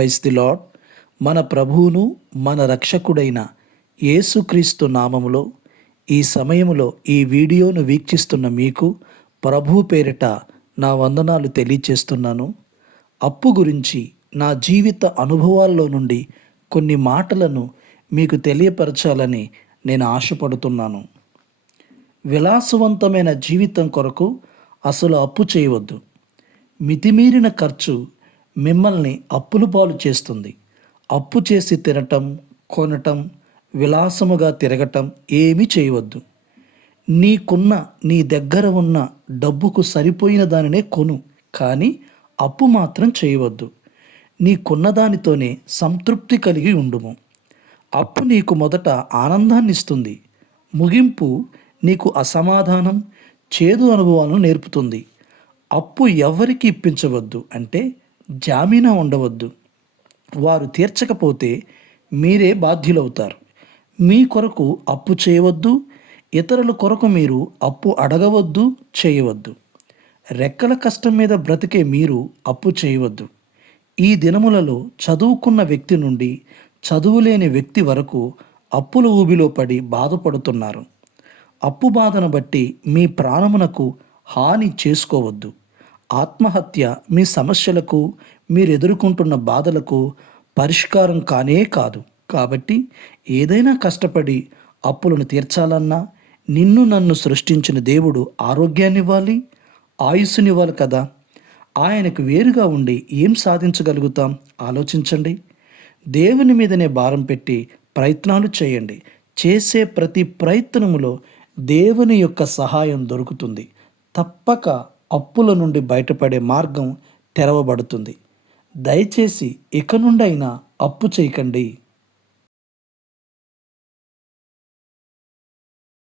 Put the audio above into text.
Praise the lord. మన ప్రభువును మన రక్షకుడైన యేసుక్రీస్తు నామములో ఈ సమయములో ఈ వీడియోను వీక్షిస్తున్న మీకు ప్రభు పేరిట నా వందనాలు తెలియచేస్తున్నాను. అప్పు గురించి నా జీవిత అనుభవాల్లో నుండి కొన్ని మాటలను మీకు తెలియపరచాలని నేను ఆశపడుతున్నాను. విలాసవంతమైన జీవితం కొరకు అసలు అప్పు చేయవద్దు. మితిమీరిన ఖర్చు మిమ్మల్ని అప్పుల పాలు చేస్తుంది. అప్పు చేసి తినటం, కొనటం, విలాసముగా తిరగటం ఏమీ చేయవద్దు. నీ దగ్గర ఉన్న డబ్బుకు సరిపోయిన దానినే కొను, కానీ అప్పు మాత్రం చేయవద్దు. నీకున్న దానితోనే సంతృప్తి కలిగి ఉండుము. అప్పు నీకు మొదట ఆనందాన్ని ఇస్తుంది, ముగింపు నీకు అసమాధానం, చేదు అనుభవాలను నేర్పుతుంది. అప్పు ఎవరికి ఇప్పించవద్దు అంటే జామీనా ఉండవద్దు. వారు తీర్చకపోతే మీరే బాధ్యులవుతారు. మీ కొరకు అప్పు చేయవద్దు, ఇతరుల కొరకు మీరు అప్పు అడగవద్దు, చేయవద్దు. రెక్కల కష్టం మీద బ్రతికే మీరు అప్పు చేయవద్దు. ఈ దినములలో చదువుకున్న వ్యక్తి నుండి చదువులేని వ్యక్తి వరకు అప్పుల ఊబిలో పడి బాధపడుతున్నారు. అప్పు బాధను బట్టి మీ ప్రాణమునకు హాని చేసుకోవద్దు. ఆత్మహత్య మీ సమస్యలకు, మీరు ఎదుర్కొంటున్న బాధలకు పరిష్కారం కానే కాదు. కాబట్టి ఏదైనా కష్టపడి అప్పులను తీర్చాలన్నా నన్ను సృష్టించిన దేవుడు ఆరోగ్యాన్నివ్వాలి, ఆయుస్సునివ్వాలి కదా. ఆయనకు వేరుగా ఉండి ఏం సాధించగలుగుతాం? ఆలోచించండి. దేవుని మీదనే భారం పెట్టి ప్రయత్నాలు చేయండి. చేసే ప్రతి ప్రయత్నములో దేవుని యొక్క సహాయం దొరుకుతుంది. తప్పక అప్పుల నుండి బయటపడే మార్గం తెరవబడుతుంది. దయచేసి ఇక నుండైనా అప్పు చేయకండి.